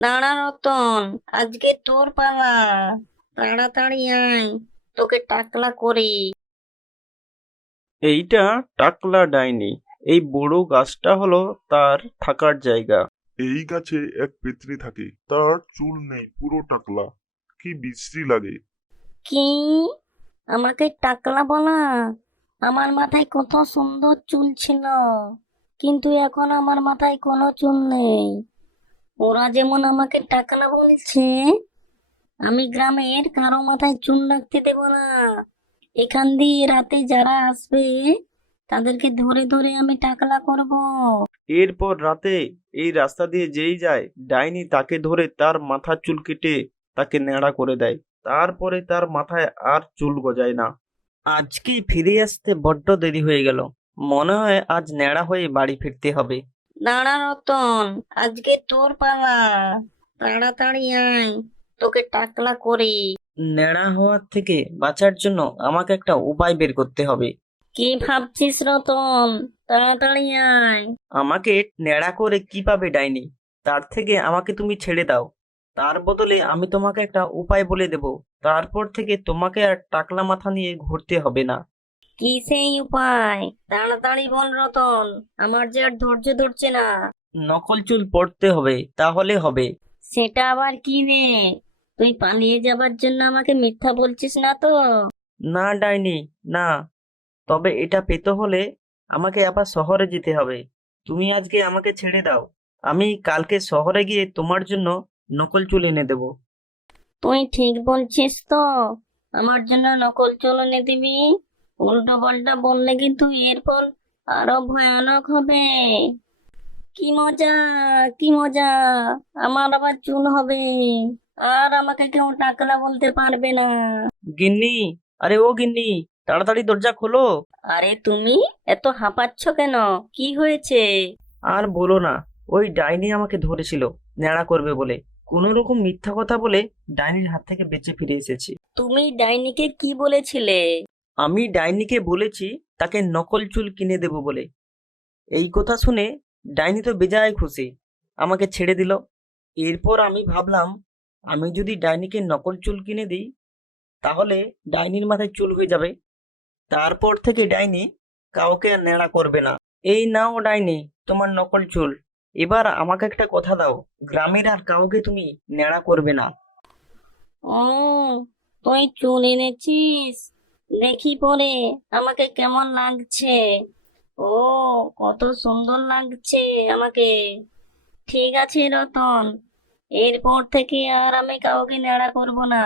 দাঁড়া রতন, আজকে তোর পালা। তাড়াতাড়ি আয়, তোকে টাকলা করি। এইটা টাকলা ডাইনি। এই বড় গাছটা হলো তার থাকার জায়গা। এই গাছে এক পেত্নী থাকে, তার চুল নেই, পুরো টাকলা। কি বিশ্রী লাগে। কি? আমাকে টাকলা বলা? আমার মাথায় কত সুন্দর চুল ছিল, কিন্তু এখন আমার মাথায় কোনো চুল নেই। ওরা যেমন আমাকে টাকলা বলছে, আমি গ্রামের কারো মাথায় চুল রাখতে দেব না। এখান দিয়ে রাতে যারা আসবে তাদেরকে ধরে ধরে আমি টাকলা করব। এরপর রাতে এই রাস্তা দিয়ে যেই যায়, ডাইনি তাকে ধরে তার মাথার চুল কেটে তাকে ন্যাড়া করে দেয়। তারপরে তার মাথায় আর চুল গজায় না। আজকেই ফিরে আসতে বড্ড দেরি হয়ে গেল। মনে হয় আজ ন্যাড়া হয়ে বাড়ি ফিরতে হবে। দাঁড়া রতন, আজকে তোর পালা। তাড়াতাড়ি আয়, তোকে টাকলা করি। ন্যাড়া হওয়ার থেকে বাঁচার জন্য আমাকে একটা উপায় বের করতে হবে। কি ভাবছিস রতন? তাড়াতাড়ি আয়। আমাকে ন্যাড়া করে কি পাবে ডাইনি? তার থেকে আমাকে তুমি ছেড়ে দাও। তার বদলে আমি তোমাকে একটা উপায় বলে দেব। তারপর থেকে তোমাকে আর টাকলা মাথা নিয়ে ঘুরতে হবে না। কি সেই উপায়? তাড়াতাড়ি বল রতন, আমার যে আর ধৈর্য ধরছে না। নকল চুল পড়তে হবে, তাহলে হবে। সেটা আবার কি রে? তুই পালিয়ে যাবার জন্য আমাকে মিথ্যা বলছিস না তো? না ডাইনি, না। তবে এটা পেতে হলে আমাকে আবার শহরে যেতে হবে। তুমি আজকে আমাকে ছেড়ে দাও। আমি কালকে শহরে গিয়ে তোমার জন্য নকল চুল এনে দেবো। তুই ঠিক বলছিস তো? আমার জন্য নকল চুল এনে দিবি? উল্টো পাল্টা বললে কিন্তু এরপর আরো ভয়ানক হবে। কি মজা, কি মজা! আমার আবার চুল হবে, আর আমাকে কেউ টাকলা বলতে পারবে না। গিন্নি, আরে ও গিন্নি, তাড়াতাড়ি দরজা খোলো। আরে তুমি এত হাঁপাচ্ছ কেন? কি হয়েছে? আর বলো না, ওই ডাইনি আমাকে ধরেছিল ন্যাড়া করবে বলে। কোনো রকম মিথ্যা কথা বলে ডাইনির হাত থেকে বেঁচে ফিরে এসেছি। তুমি ডাইনিকে কি বলেছিলে? আমি ডাইনিকে বলেছি তাকে নকল চুল কিনে দেবো বলে। এই কথা শুনে ডাইনি তো বেজায় খুশি, আমাকে ছেড়ে দিল। এরপর আমি ভাবলাম, আমি যদি ডাইনিকে নকল চুল কিনে দিই, তাহলে ডাইনির মাথায় চুল হয়ে যাবে। তারপর থেকে ডাইনি কাউকে আর ন্যাড়া করবে না। এই নাও ডাইনি, তোমার নকল চুল। এবার আমাকে একটা কথা দাও, গ্রামের আর কাউকে তুমি ন্যাড়া করবে না। ও, তুই চুল এনেছিস? দেখি পরে আমাকে কেমন লাগছে। ও, কত সুন্দর লাগছে আমাকে। ঠিক আছে রতন, এরপর থেকে আর আমি কাউকে নেড়া করব না।